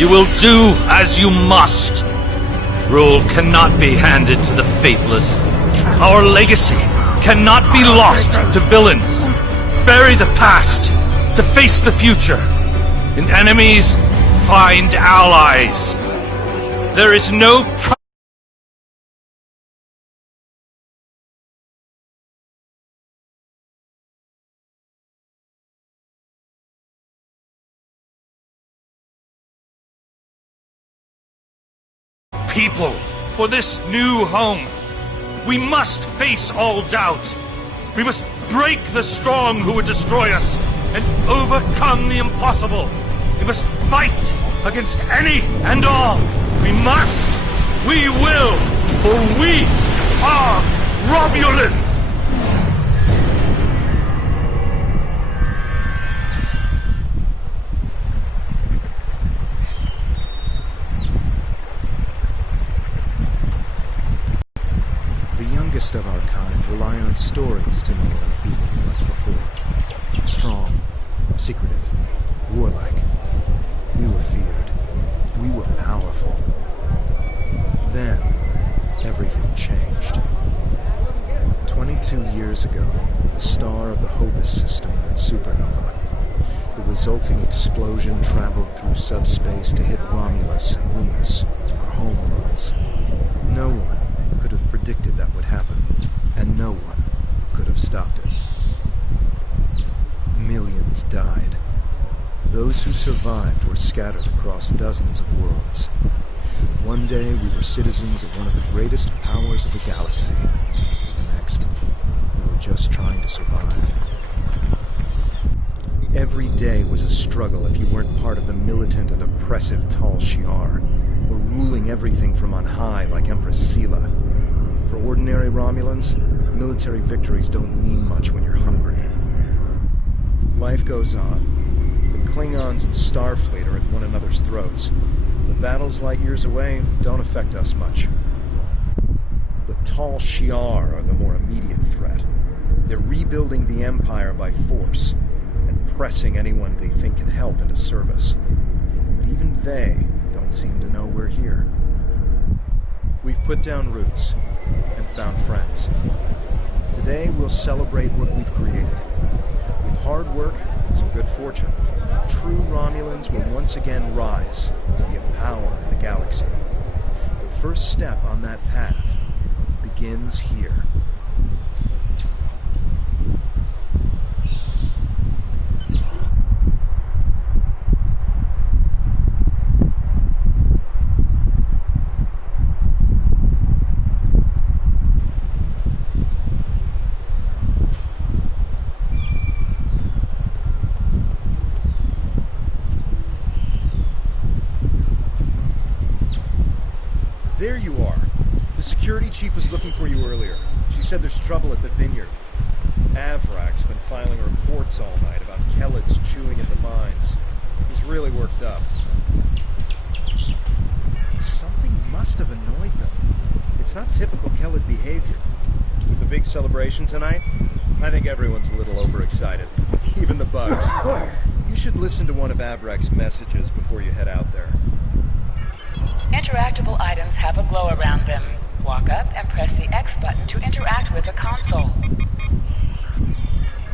You will do as you must. Rule cannot be handed to the faithless. Our legacy cannot be lost to villains. Bury the past to face the future. In enemies, find allies. There is no people for this new home. We must face all doubt. We must break the strong who would destroy us and overcome the impossible. We must fight against any and all. We must. We will. For we are Romulan. Of our kind rely on stories to know what people were like before. Strong, secretive, warlike. We were feared. We were powerful. Then, everything changed. 22 years ago, the star of the Hobus system went supernova. The resulting explosion traveled through subspace to hit Romulus and Remus, our homeworlds. No one could have predicted that would happen, and no one could have stopped it. Millions died. Those who survived were scattered across dozens of worlds. One day we were citizens of one of the greatest powers of the galaxy. The next, we were just trying to survive. Every day was a struggle if you weren't part of the militant and oppressive Tal Shiar, or ruling everything from on high like Empress Sela. For ordinary Romulans, military victories don't mean much when you're hungry. Life goes on. The Klingons and Starfleet are at one another's throats. The battles light years away don't affect us much. The Tal Shiar are the more immediate threat. They're rebuilding the Empire by force, and pressing anyone they think can help into service. But even they don't seem to know we're here. We've put down roots and found friends. Today we'll celebrate what we've created. With hard work and some good fortune, true Romulans will once again rise to be a power in the galaxy. The first step on that path begins here. There you are. The security chief was looking for you earlier. She said there's trouble at the vineyard. Avrak's been filing reports all night about Kellids chewing at the mines. He's really worked up. Something must have annoyed them. It's not typical Kellid behavior. With the big celebration tonight, I think everyone's a little overexcited. Even the bugs. You should listen to one of Avrak's messages before you head out there. Interactable items have a glow around them. Walk up and press the X button to interact with the console.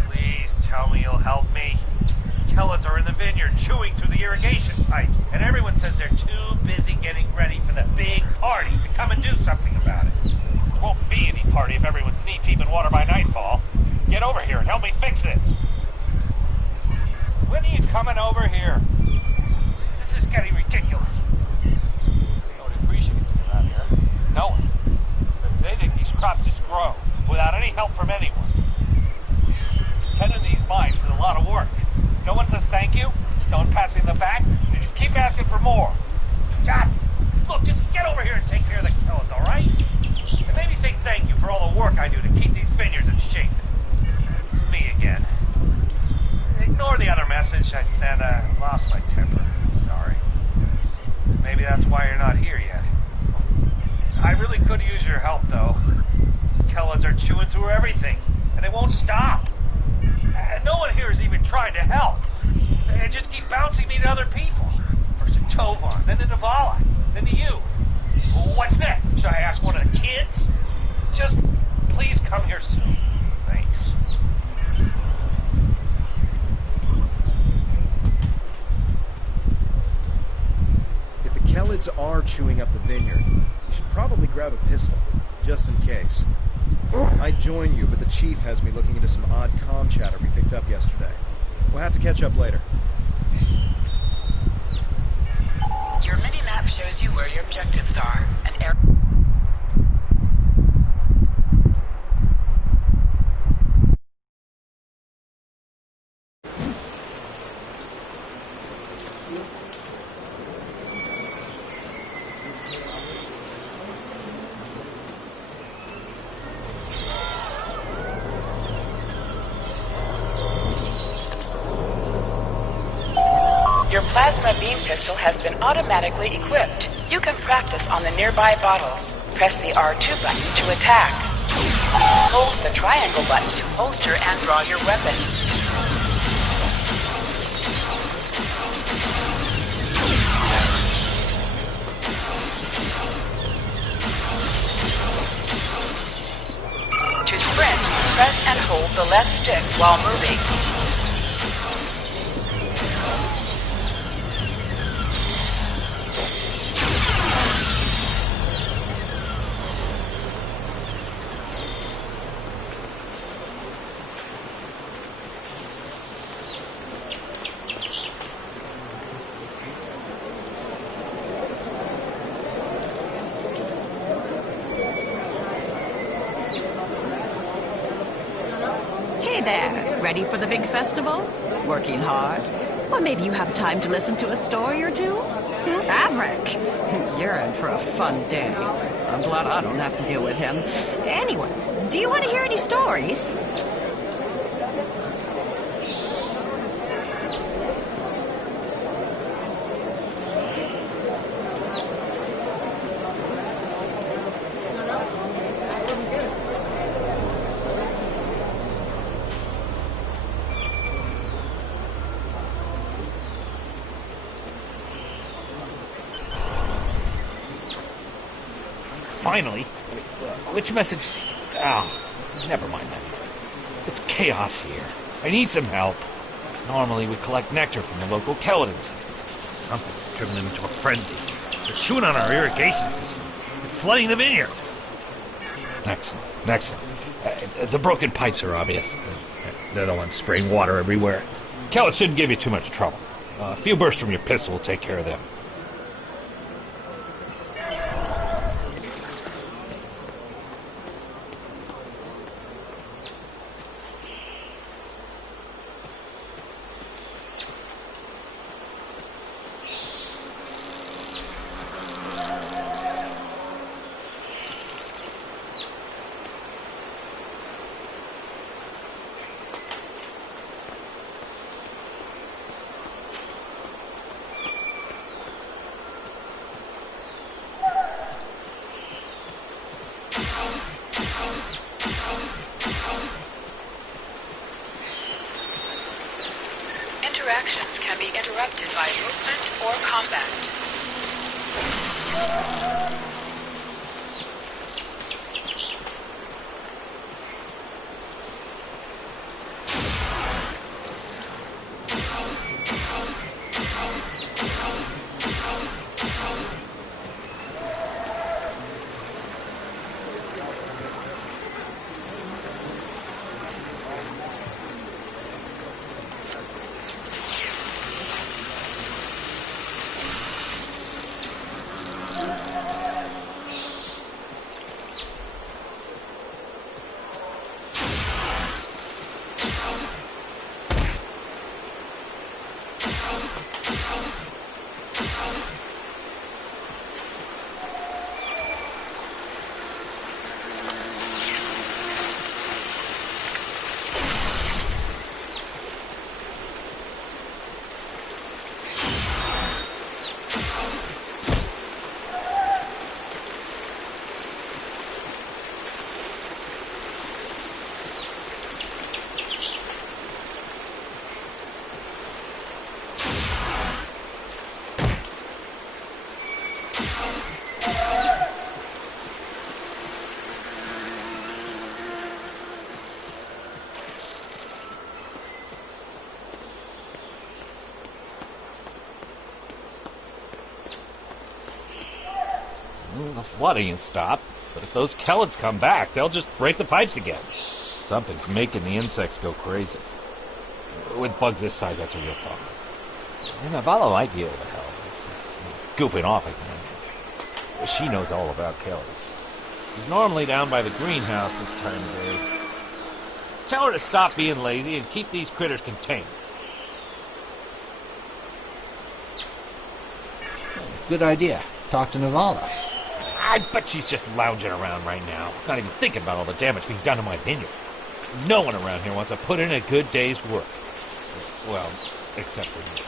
Please tell me you'll help me. Kellids are in the vineyard chewing through the irrigation pipes, and everyone says they're too busy getting ready for the big party to come and do something about it. There won't be any party if everyone's knee-deep in water by nightfall. Get over here and help me fix this. When are you coming over here? This is getting ridiculous. No one. They think these crops just grow without any help from anyone. Tending these vines is a lot of work. No one says thank you. No one pats me in the back. They just keep asking for more. John, look, just get over here and take care of the Kellids, all right? And maybe say thank you for all the work I do to keep these vineyards in shape. It's me again. Ignore the other message I sent. I lost my temper. I'm sorry. Maybe that's why you're not here yet. I really could use your help, though. These Kellids are chewing through everything, and they won't stop. No one here is even trying to help. and just keep bouncing me to other people. First to Tovar, then to Navala, then to you. What's next? Should I ask one of the kids? Just please come here soon. Thanks. If the Kellids are chewing up the vineyard, you should probably grab a pistol, just in case. I'd join you, but the chief has me looking into some odd comm chatter we picked up yesterday. We'll have to catch up later. Your mini-map shows you where your objectives are. An air... Your plasma beam pistol has been automatically equipped. You can practice on the nearby bottles. Press the R2 button to attack. Hold the triangle button to holster and draw your weapon. To sprint, press and hold the left stick while moving. Hey there, ready for the big festival? Working hard? Or maybe you have time to listen to a story or two? Averick, you're in for a fun day. I'm glad I don't have to deal with him. Anyway, do you want to hear any stories? Finally? Which message? Oh, never mind that. It's chaos here. I need some help. Normally we collect nectar from the local Kellid insects. Something's driven them into a frenzy. They're chewing on our irrigation system and flooding the vineyard. Excellent. The broken pipes are obvious. They're the ones spraying water everywhere. Kellid shouldn't give you too much trouble. A few bursts from your pistol will take care of them. Interactions can be interrupted by movement or combat. Well, the flooding has stopped, but if those Kellids come back, they'll just break the pipes again. Something's making the insects go crazy. With bugs this size, that's a real problem. And Avala might be able to help. She's goofing off again. She knows all about Kellids. She's normally down by the greenhouse this time of day. Tell her to stop being lazy and keep these critters contained. Good idea. Talk to Navala. I bet she's just lounging around right now, not even thinking about all the damage being done to my vineyard. No one around here wants to put in a good day's work. Well, except for me.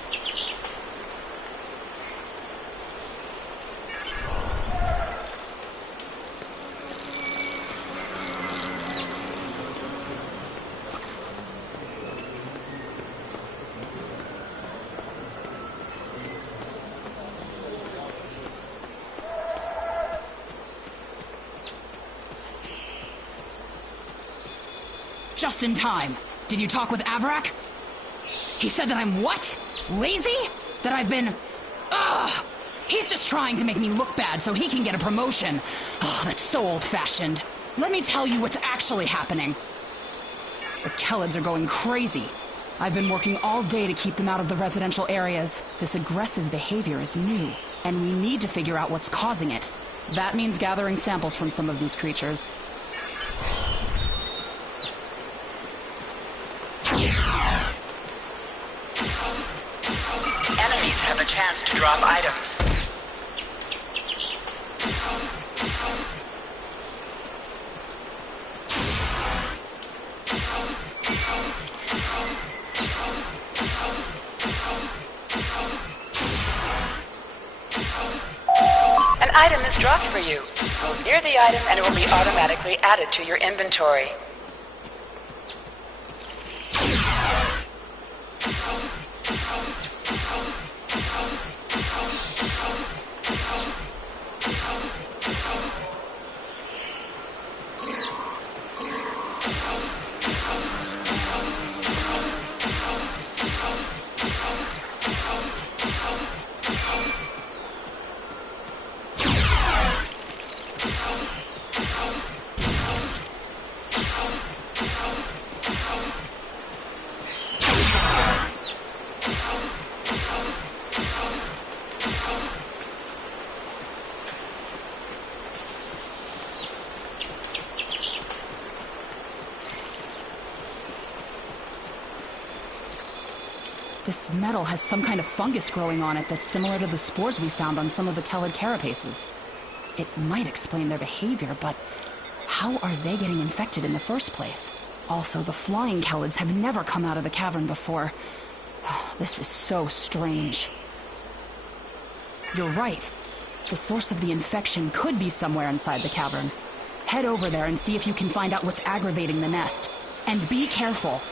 Just in time. Did you talk with Avarak? He said that I'm what? Lazy? That I've been... Ugh! He's just trying to make me look bad so he can get a promotion. Oh, that's so old-fashioned. Let me tell you what's actually happening. The Kellids are going crazy. I've been working all day to keep them out of the residential areas. This aggressive behavior is new, and we need to figure out what's causing it. That means gathering samples from some of these creatures. Enemies have a chance to drop items. An item is dropped for you. Move near the item and it will be automatically added to your inventory. This metal has some kind of fungus growing on it that's similar to the spores we found on some of the Kellid carapaces. It might explain their behavior, but how are they getting infected in the first place? Also, the flying Kellids have never come out of the cavern before. This is so strange. You're right. The source of the infection could be somewhere inside the cavern. Head over there and see if you can find out what's aggravating the nest. And be careful.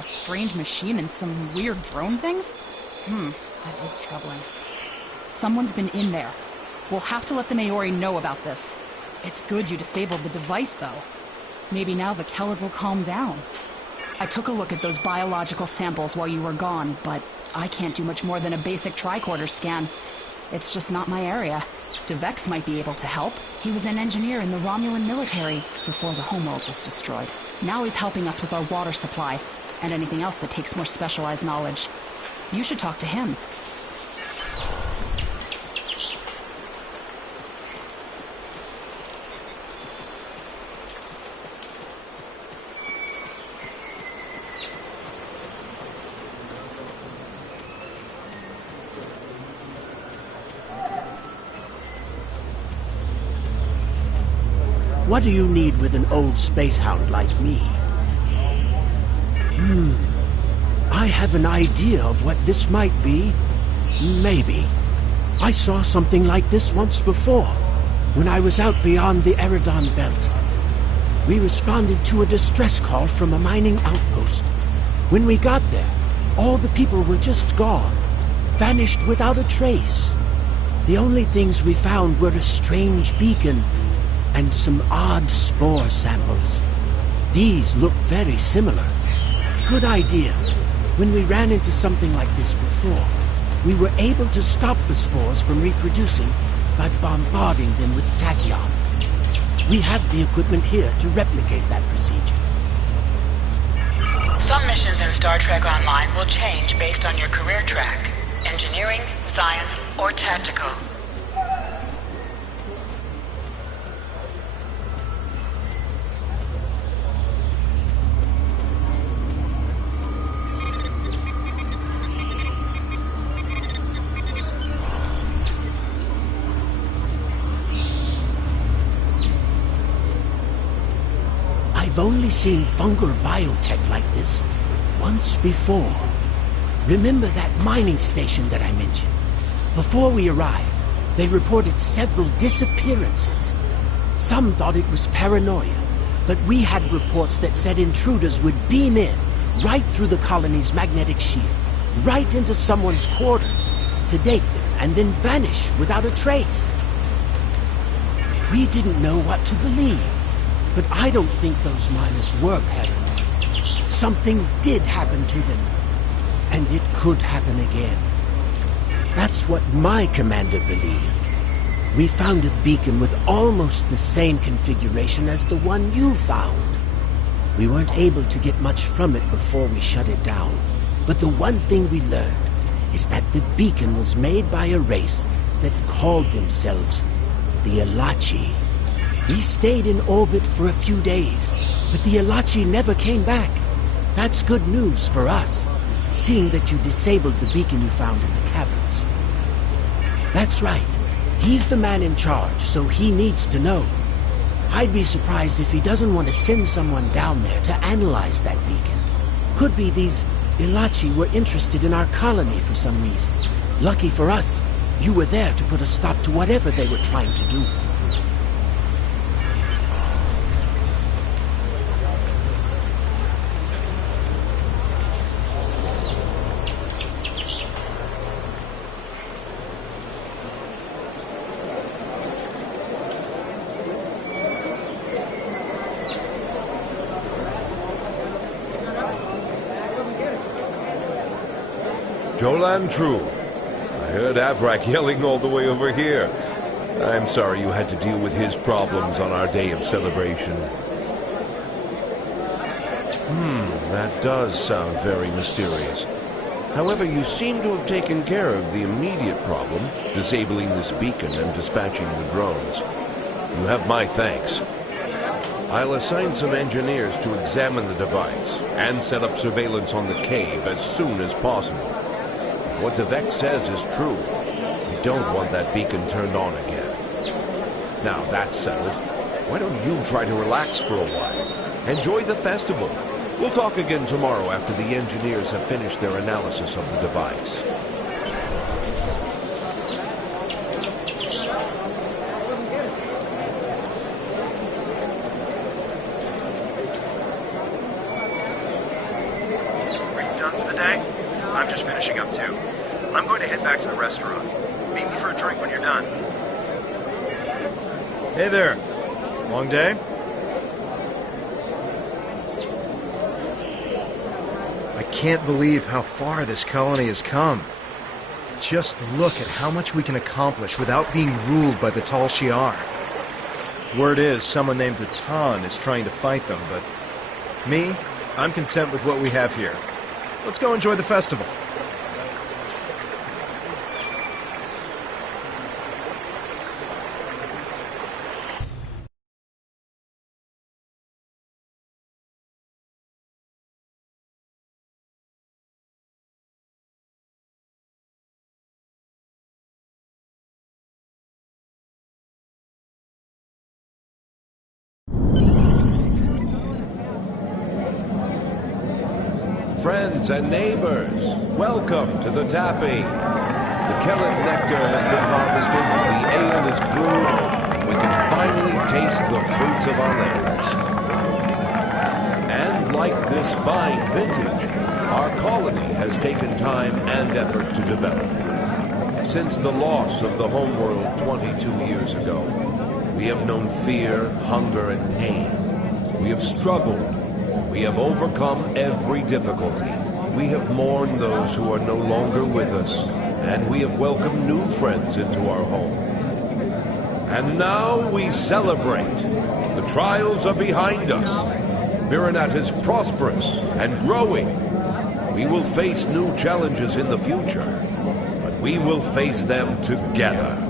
A strange machine and some weird drone things? That is troubling. Someone's been in there. We'll have to let the Maori know about this. It's good you disabled the device, though. Maybe now the Kellids will calm down. I took a look at those biological samples while you were gone, but I can't do much more than a basic tricorder scan. It's just not my area. DeVex might be able to help. He was an engineer in the Romulan military before the homeworld was destroyed. Now he's helping us with our water supply and anything else that takes more specialized knowledge. You should talk to him. What do you need with an old space hound like me? I have an idea of what this might be. Maybe. I saw something like this once before, when I was out beyond the Eridon Belt. We responded to a distress call from a mining outpost. When we got there, all the people were just gone, vanished without a trace. The only things we found were a strange beacon and some odd spore samples. These look very similar. Good idea. When we ran into something like this before, we were able to stop the spores from reproducing by bombarding them with tachyons. We have the equipment here to replicate that procedure. Some missions in Star Trek Online will change based on your career track. Engineering, science, or tactical. I've only seen fungal biotech like this once before. Remember that mining station that I mentioned? Before we arrived, they reported several disappearances. Some thought it was paranoia, but we had reports that said intruders would beam in right through the colony's magnetic shield, right into someone's quarters, sedate them, and then vanish without a trace. We didn't know what to believe. But I don't think those miners were paranoid. Something did happen to them, and it could happen again. That's what my commander believed. We found a beacon with almost the same configuration as the one you found. We weren't able to get much from it before we shut it down. But the one thing we learned is that the beacon was made by a race that called themselves the Elachi. We stayed in orbit for a few days, but the Elachi never came back. That's good news for us, seeing that you disabled the beacon you found in the caverns. That's right. He's the man in charge, so he needs to know. I'd be surprised if he doesn't want to send someone down there to analyze that beacon. Could be these Elachi were interested in our colony for some reason. Lucky for us, you were there to put a stop to whatever they were trying to do. Jolan True. I heard Avrak yelling all the way over here. I'm sorry you had to deal with his problems on our day of celebration. That does sound very mysterious. However, you seem to have taken care of the immediate problem, disabling this beacon and dispatching the drones. You have my thanks. I'll assign some engineers to examine the device and set up surveillance on the cave as soon as possible. If what DeVex says is true, we don't want that beacon turned on again. Now that's settled, why don't you try to relax for a while? Enjoy the festival. We'll talk again tomorrow after the engineers have finished their analysis of the device. restaurant. Meet me for a drink when you're done. Hey there. Long day? I can't believe how far this colony has come. Just look at how much we can accomplish without being ruled by the Tal Shiar. Word is someone named Atan is trying to fight them, but me, I'm content with what we have here. Let's go enjoy the festival. Friends and neighbors, welcome to the tapping. The Kellet nectar has been harvested, the ale is brewed, and we can finally taste the fruits of our labors. And like this fine vintage, our colony has taken time and effort to develop. Since the loss of the homeworld 22 years ago, we have known fear, hunger, and pain. We have struggled. We have overcome every difficulty. We have mourned those who are no longer with us, and we have welcomed new friends into our home. And now we celebrate. The trials are behind us. Virinat is prosperous and growing. We will face new challenges in the future, but we will face them together.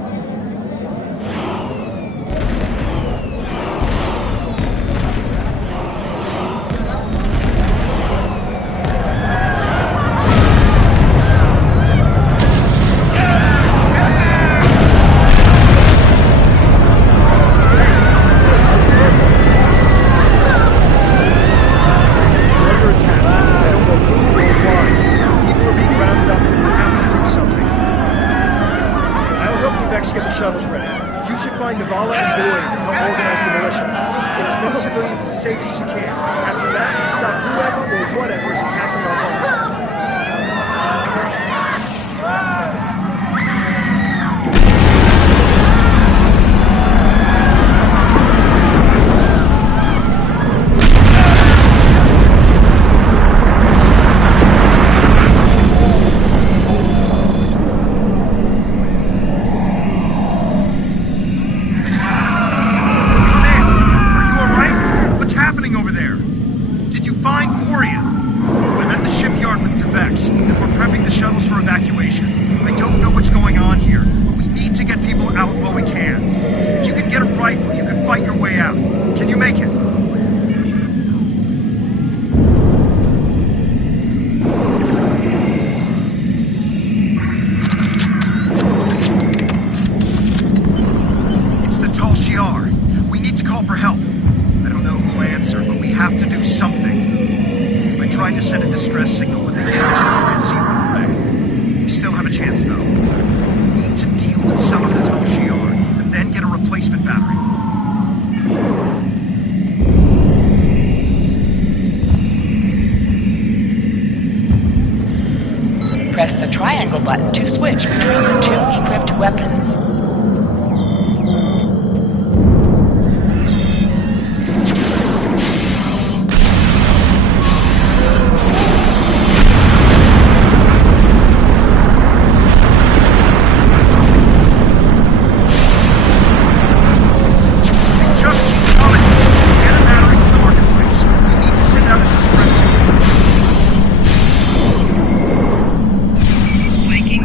Press the triangle button to switch between the two equipped weapons.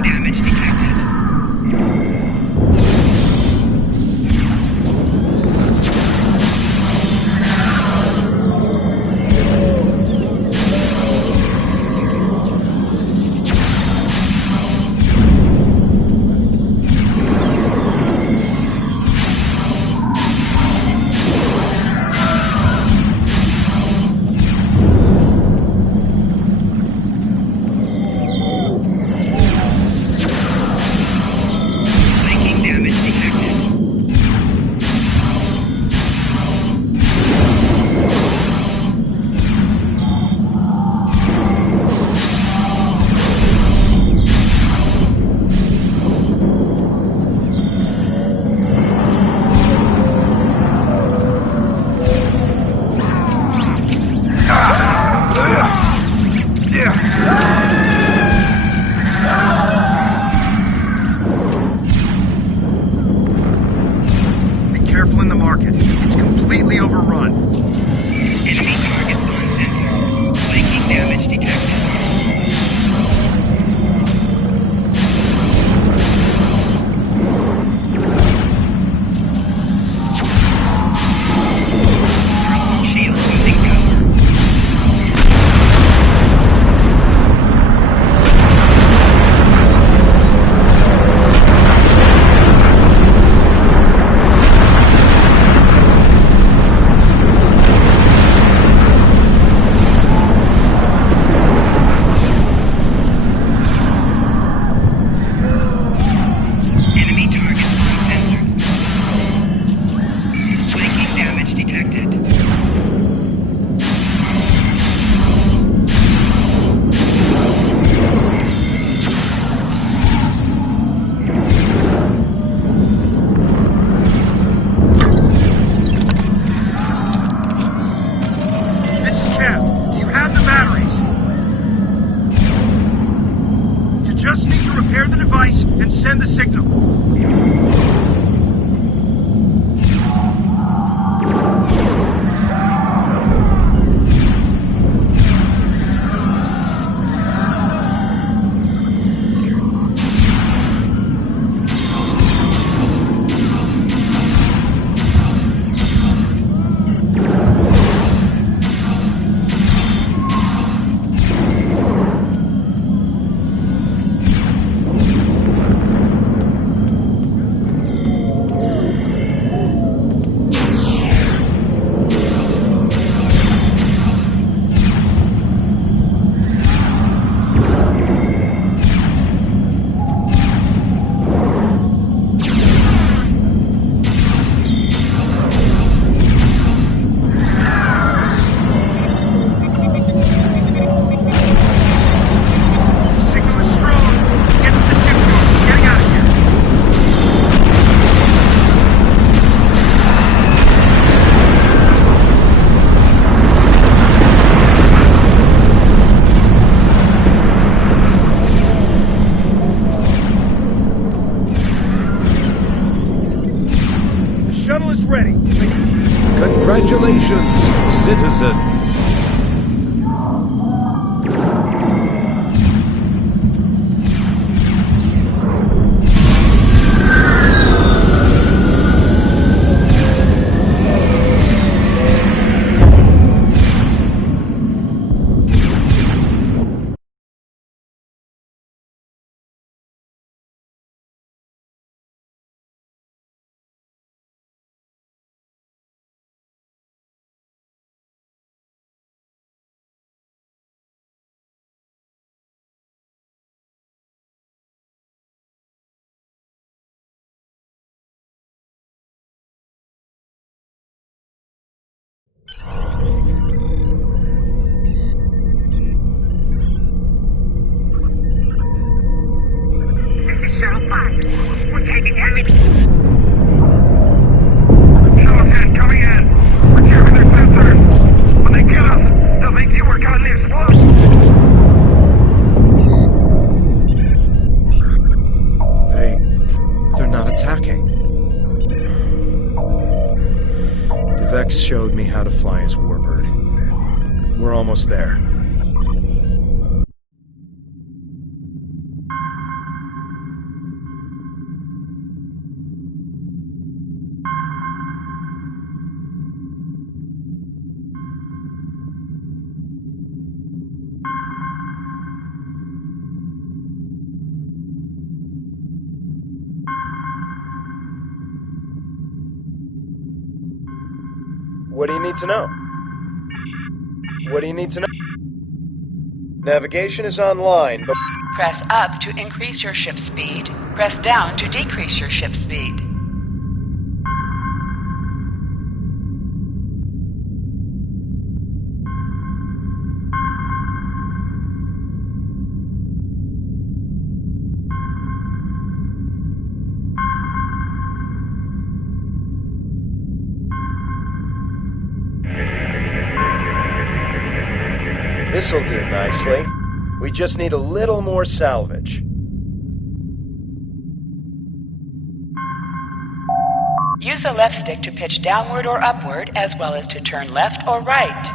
Damage detected. shuttle is ready. Congratulations, citizen. We're taking heavy... Shuttle 10 coming in. We're jamming their sensors. When they get us, they'll think you were caught in the explosion. They're not attacking. Vex showed me how to fly his warbird. We're almost there. What do you need to know? What do you need to know? Navigation is online, but... Press up to increase your ship speed. Press down to decrease your ship speed. This'll do nicely. We just need a little more salvage. Use the left stick to pitch downward or upward, as well as to turn left or right.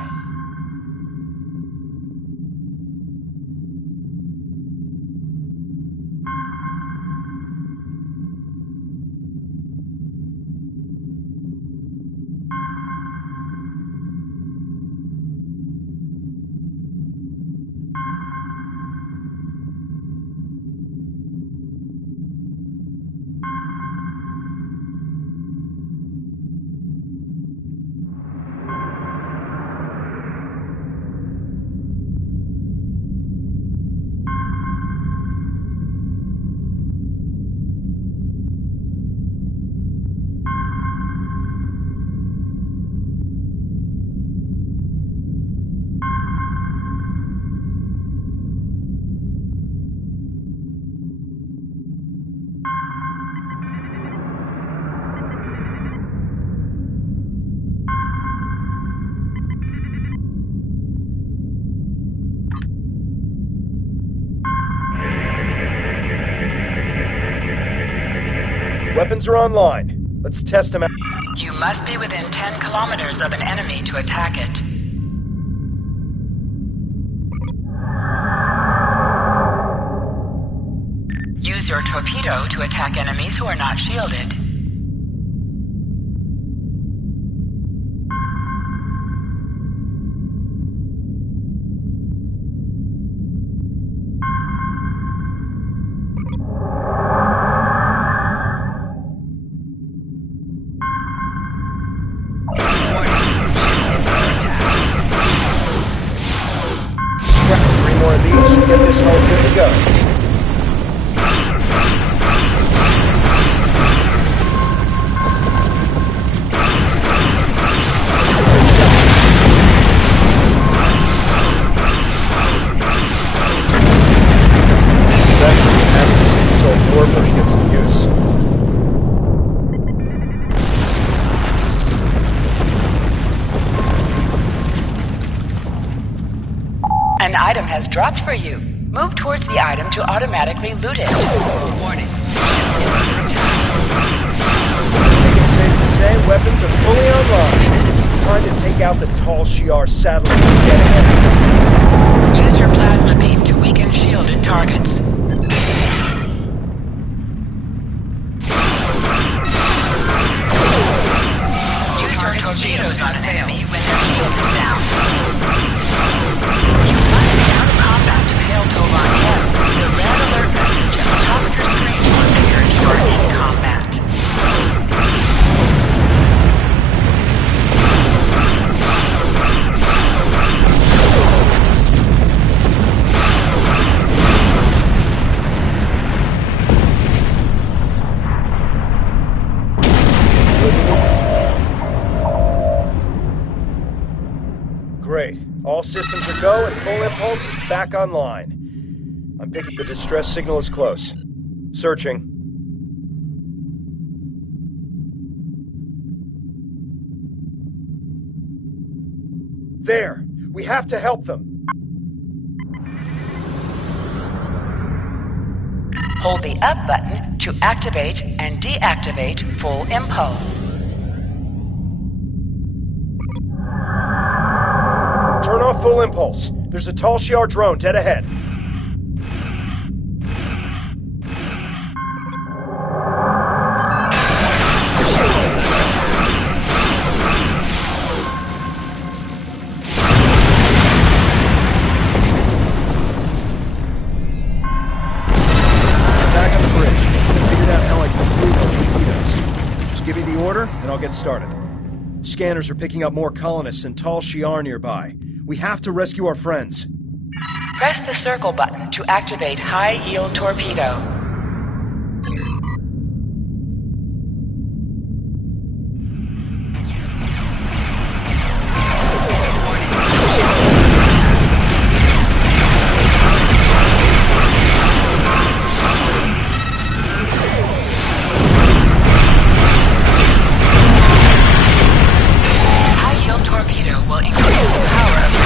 Weapons are online. Let's test them out. You must be within 10 kilometers of an enemy to attack it. Use your torpedo to attack enemies who are not shielded. Get this hull good to go. That's what happens to see this old warbird get some use. An item has dropped for you. Move towards the item to automatically loot it. Warning. I think it's safe to say out the Tal Shiar satellites dead ahead. Use your plasma beam to weaken shielded targets. Use your torpedoes on an enemy when their shield is down. You must be out of combat to hail to Orion. The red alert message at the top of your screen will appear if you are in combat. Great. All systems are go and full impulse is back online. I'm picking the distress signal is close. Searching. There! We have to help them! Hold the up button to activate and deactivate full impulse. Turn off full impulse. There's a Tal Shiar drone dead ahead. Back on the bridge. I figured out how I can improve our torpedoes. Just give me the order, and I'll get started. Scanners are picking up more colonists in Tal Shiar nearby. We have to rescue our friends. Press the circle button to activate high-yield torpedo. High-yield torpedo will increase the power of the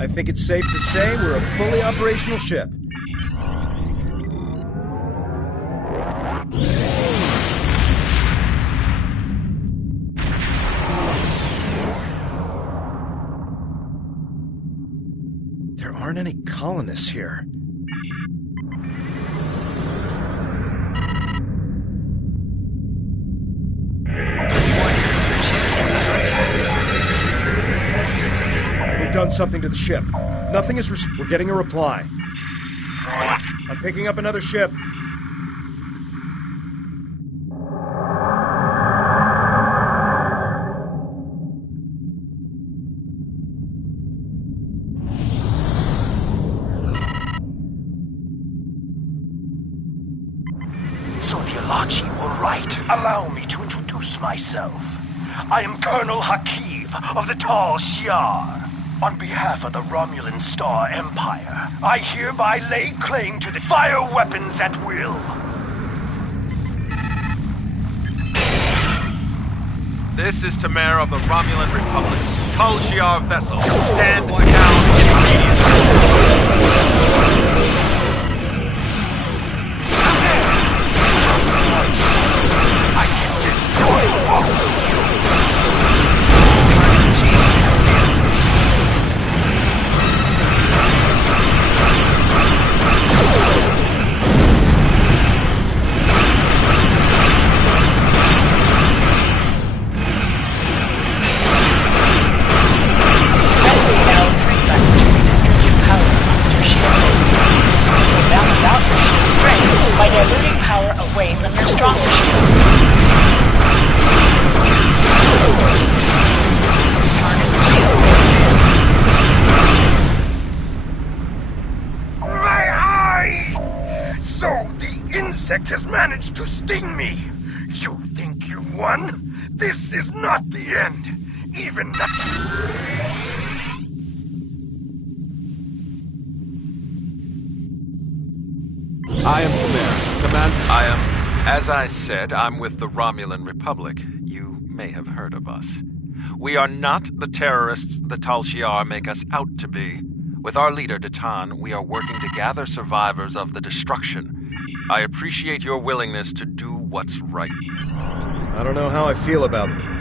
I think it's safe to say we're a fully operational ship. There aren't any colonists here. We've done something to the ship. Nothing is we're getting a reply. I'm picking up another ship. So the Alachi were right. Allow me to introduce myself. I am Colonel Hakiv of the Tal Shiar. On behalf of the Romulan Star Empire, I hereby lay claim to the fire weapons at will. This is Tamara of the Romulan Republic. Tal Shiar vessel. Stand down immediately. I can destroy both of you. stronger shields. Target shield. My eye! So the insect has managed to sting me. You think you won? This is not the end. Even now. I am Command. As I said, I'm with the Romulan Republic. You may have heard of us. We are not the terrorists the Tal Shiar make us out to be. With our leader, Datan, we are working to gather survivors of the destruction. I appreciate your willingness to do what's right. I don't know how I feel about it.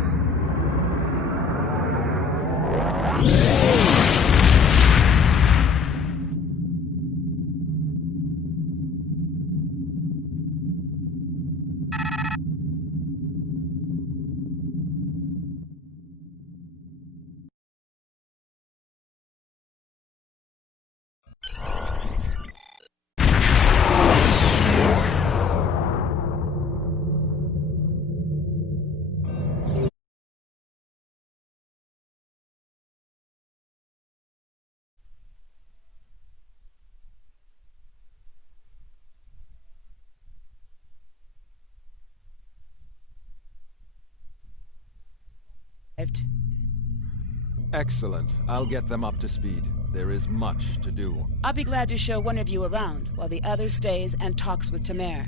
Excellent. I'll get them up to speed. There is much to do. I'll be glad to show one of you around, while the other stays and talks with Tamer.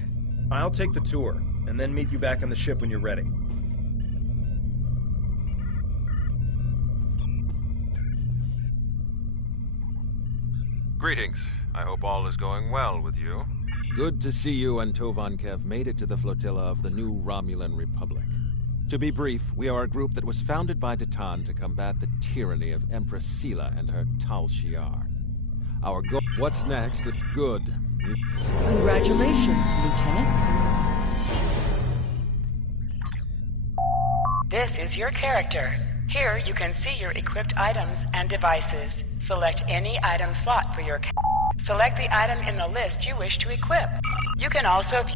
I'll take the tour, and then meet you back on the ship when you're ready. Greetings. I hope all is going well with you. Good to see you and Tovankev made it to the flotilla of the new Romulan Republic. To be brief, we are a group that was founded by Datan to combat the tyranny of Empress Sela and her Tal Shiar. Our goal... What's next? It's good. Congratulations, Lieutenant. This is your character. Here you can see your equipped items and devices. Select any item slot for your select the item in the list you wish to equip. You can also view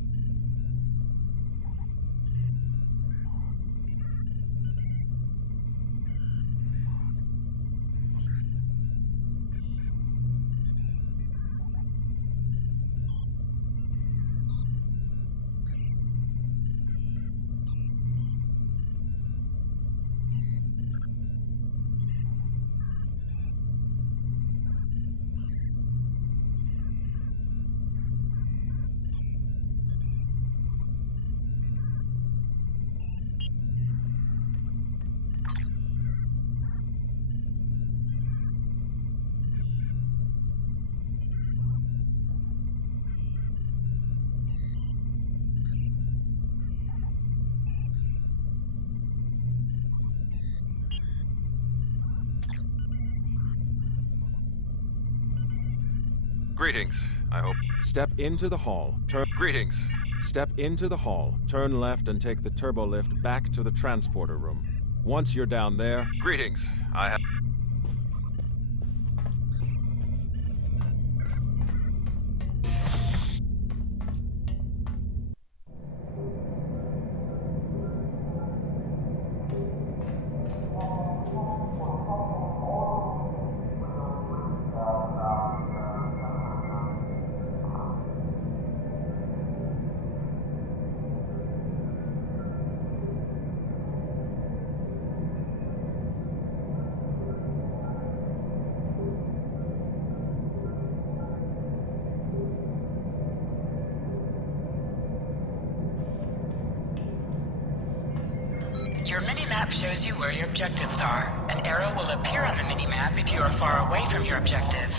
Greetings. I hope... Step into the hall. Greetings. Step into the hall. Turn left and take the turbo lift back to the transporter room. Once you're down there... Greetings. I have... Your minimap shows you where your objectives are. An arrow will appear on the minimap if you are far away from your objective.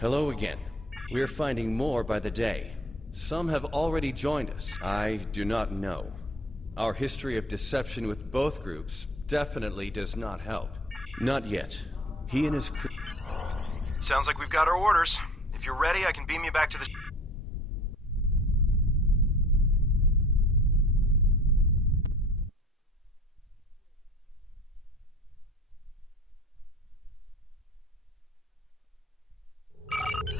Hello again. We're finding more by the day. Some have already joined us. I do not know. Our history of deception with both groups definitely does not help. Not yet. He and his crew... Sounds like we've got our orders. If you're ready, I can beam you back to the...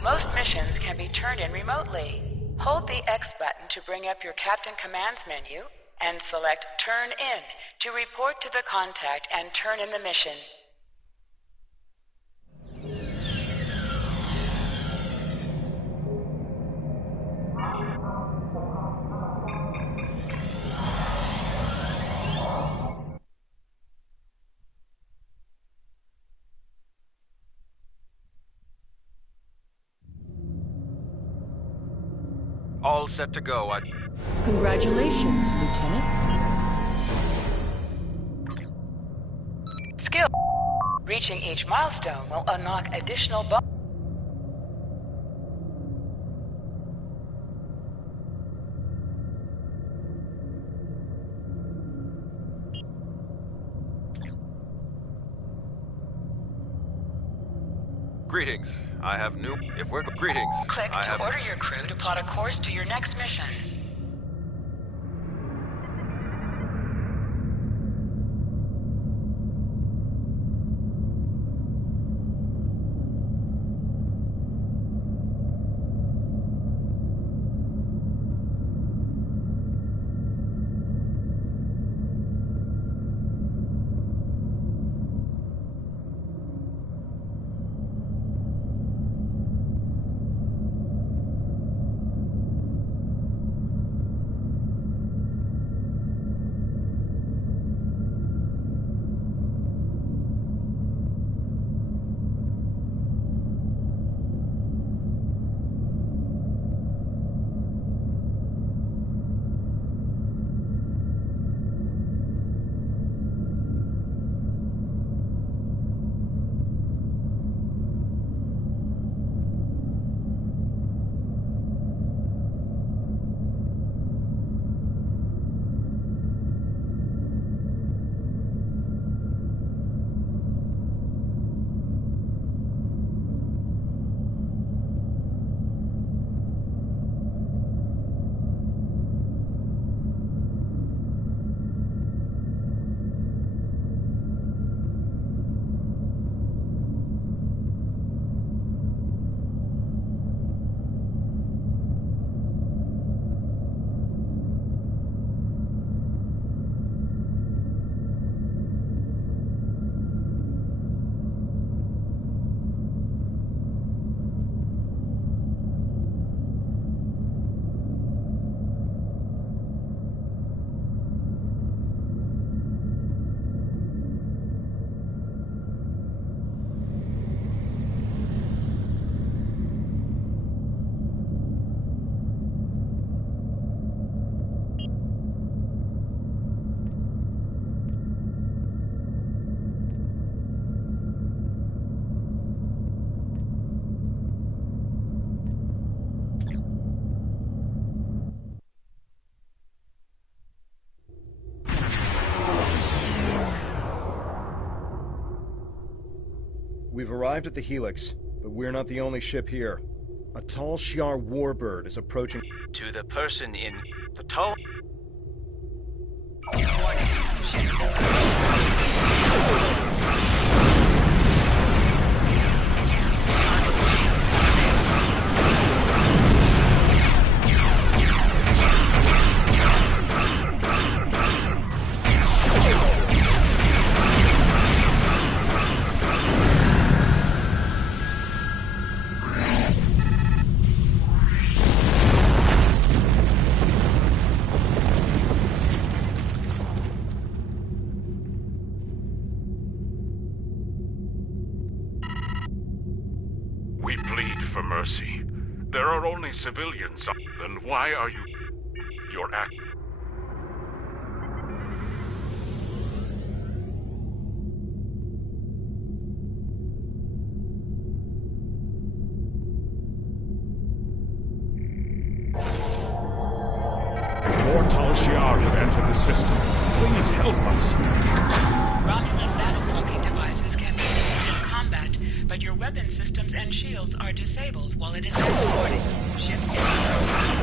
Most missions can be turned in remotely. Hold the X button to bring up your Captain Commands menu, and select Turn In to report to the contact and turn in the mission. All set to go. Congratulations, Lieutenant. Skill. Reaching each milestone will unlock additional bonuses. Greetings. I have new... If we're... Greetings. Click to order your crew to plot a course to your next mission. We've arrived at the Helix, but we're not the only ship here. A Tal Shiar warbird is approaching... To the person in the Tal... We plead for mercy. There are only civilians. Then why are you... Your act... the system. Please help us. Romulan battle-cloaking devices can be used in combat, but your weapon systems and shields are disabled while it is transporting. Ship is under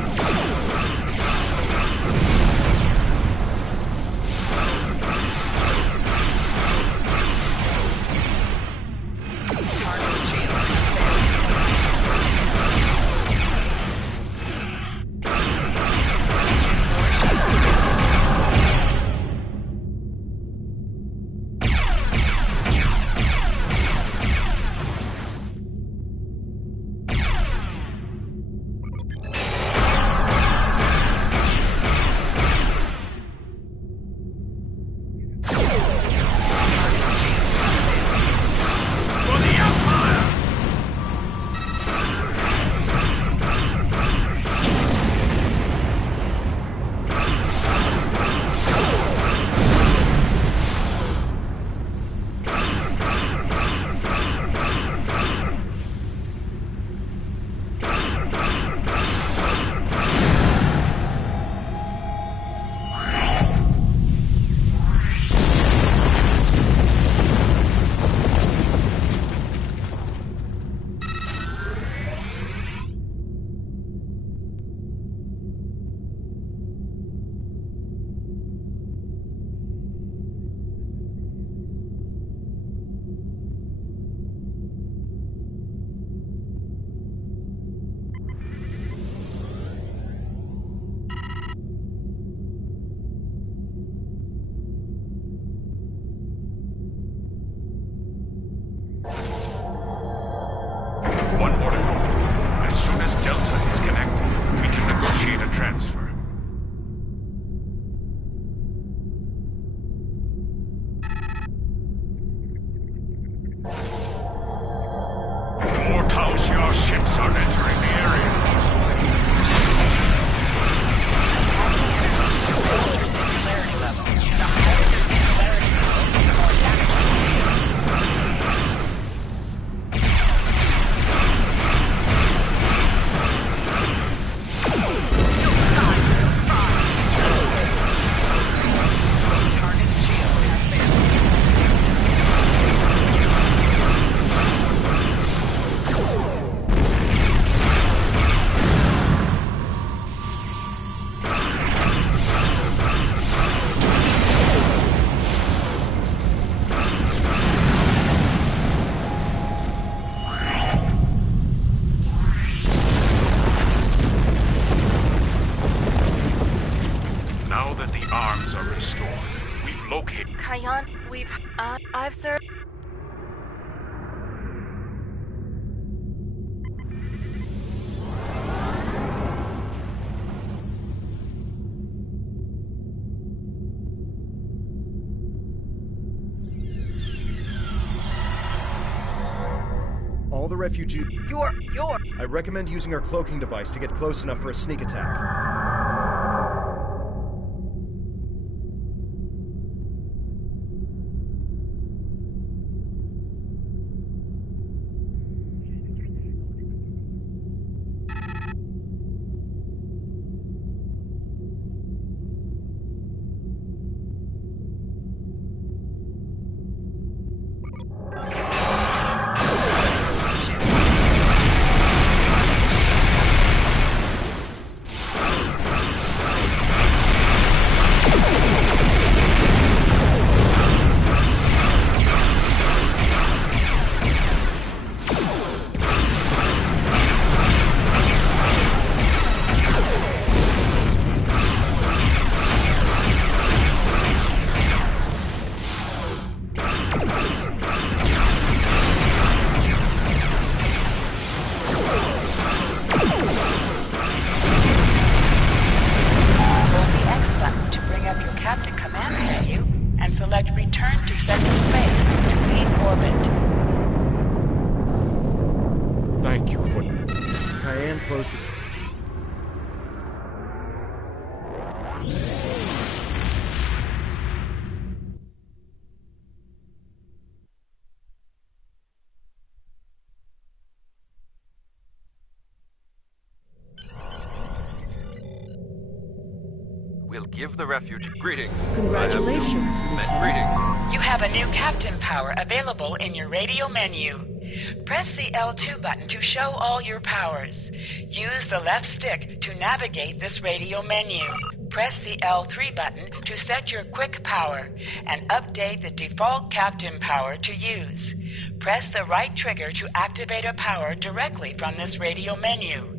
One more to go. As soon as Delta is connected, we can negotiate a transfer. More Tal Shiar ships are entering the area. your singularity level. The higher your singularity level, the more damage you Now that the arms are restored, we've located... Kayan, I've served... All the refugees... You're... I recommend using our cloaking device to get close enough for a sneak attack. We'll give the refugee greetings. Congratulations, Greetings. You have a new captain power available in your radio menu. Press the L2 button to show all your powers. Use the left stick to navigate this radio menu. Press the L3 button to set your quick power and update the default captain power to use. Press the right trigger to activate a power directly from this radio menu.